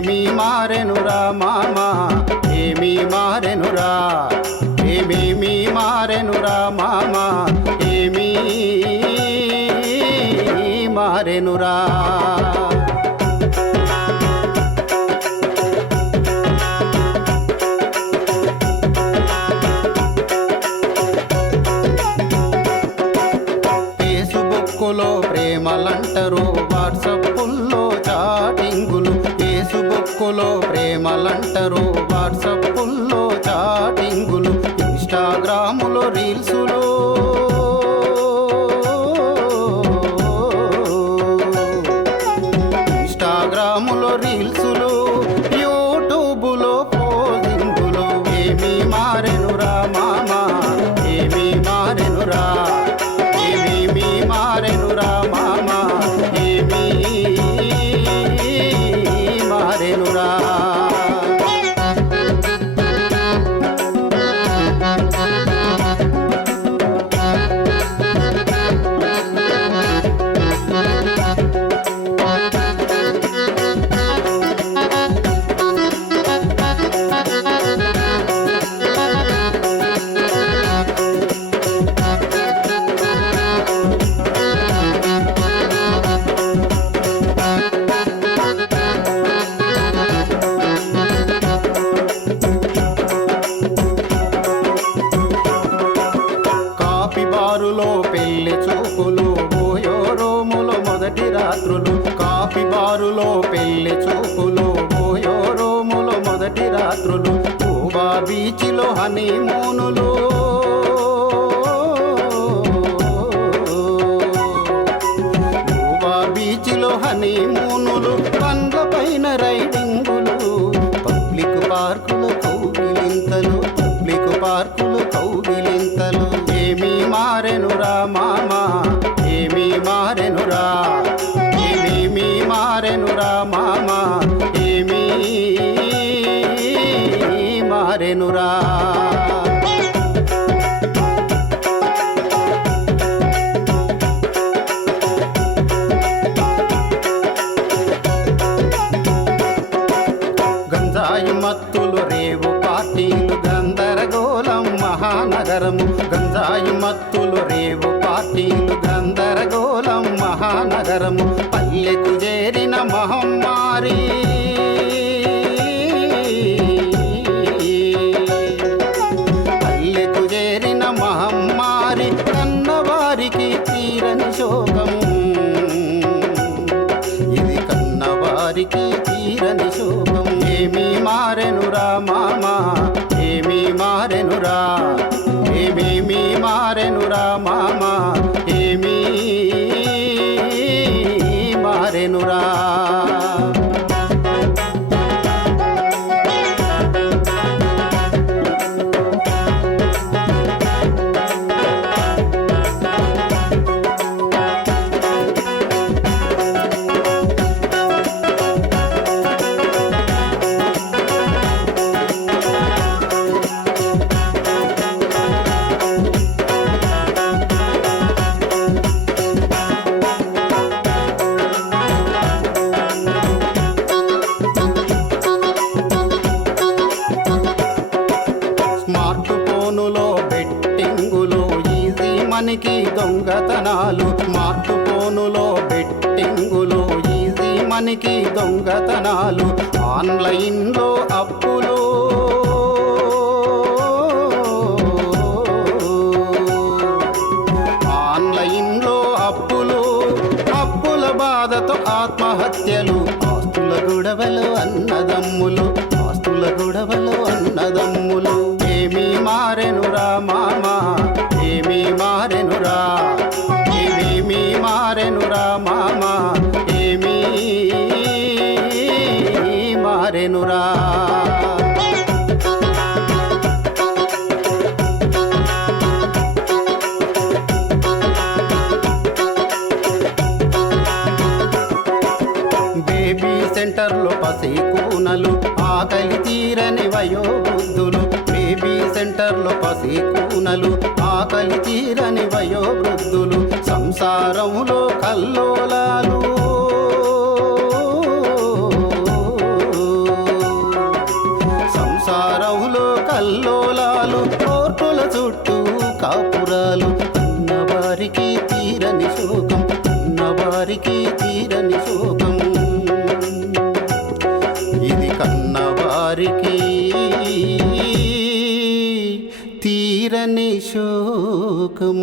ఏమీ మారెనురా మామా ఏమీ మారెనురా ఏమేమీ మారెనురా మామా ఏమీ మారెనురా ఫేస్బుక్లో ప్రేమలంటరు వాట్సప్పుల్లో చాటింగులు ఫేస్బుక్లో ప్రేమలంటరు వాట్సప్పుల్లో చాటింగులు ఇన్స్టాగ్రాములో రీల్సులు ఇన్స్టాగ్రాములో రీల్సులు యూట్యూబులో పోజింగులు ఏమీ మారెనురా మామా ఏమీ మారెనురా ఏమీ మారెనురా మామా ఏమీ మారెనురా బారులో పెళ్లి చూపులు ఓయో రోములో మొదటి రాత్రులు కాఫీ బారులో పెళ్లి చూపులు ఓయో రోములో మొదటి రాత్రులు కూబా బీచ్లో హనీమూనులు కూబా బీచ్లో హనీమూనులు పండ్ల పైన రైడింగులు పబ్లిక్ పార్కులు కౌగిలింతలు పబ్లిక్ పార్కులు కౌగిలింతలు ఏమీ మారెనురా మామా ఏమీ మారెనురా ఏమీ మారెనురా మామా ఏమీ మారెనురా గంజాయి మత్తులు రేవు పార్టీలు గందరగోళం మహానగరము గంజాయి మత్తులు రేవు పార్టీలు గందరగోళం మహానగరము పల్లెకు చేరిన మహమ్మారి పల్లెకు చేరిన మహమ్మారి కన్నవారికి తీరని శోకము ఇది కన్నవారికి తీరని శోకం ఏమీ మారెనురా మామా ఏమీ మారెనురా ఏమీ మారెనురా మామా ఏమీ మారెనురా స్మార్ట్ ఫోనులో బెట్టింగులు ఈజీ మనీకి దొంగతనాలు స్మార్ట్ ఫోనులో బెట్టింగులు ఈజీ మనీకి దొంగతనాలు ఆన్లైన్లో అప్పులు ఆన్లైన్లో అప్పులు అప్పుల బాధతో ఆత్మహత్యలు ఆస్తుల గొడవలు అన్నదమ్ములు ఆస్తుల గొడవలు అన్నదమ్ములు ఏమీ మారెనురా మామా ఏమీ మారెనురా ఏమీ మారెనురా మామా ఏమీ మారెనురా బేబీ సెంటర్లో పసి కూనలు ఆకలి తీరని వయోవృద్ధులు బేబీ సెంటర్లో పసి కూనలు ఆకలి తీరని వయోవృద్ధులు సంసారంలో కల్లోలాలు కన్నవారికి తీరని శోకం, ఇది కన్నవారికి తీరని శోకం.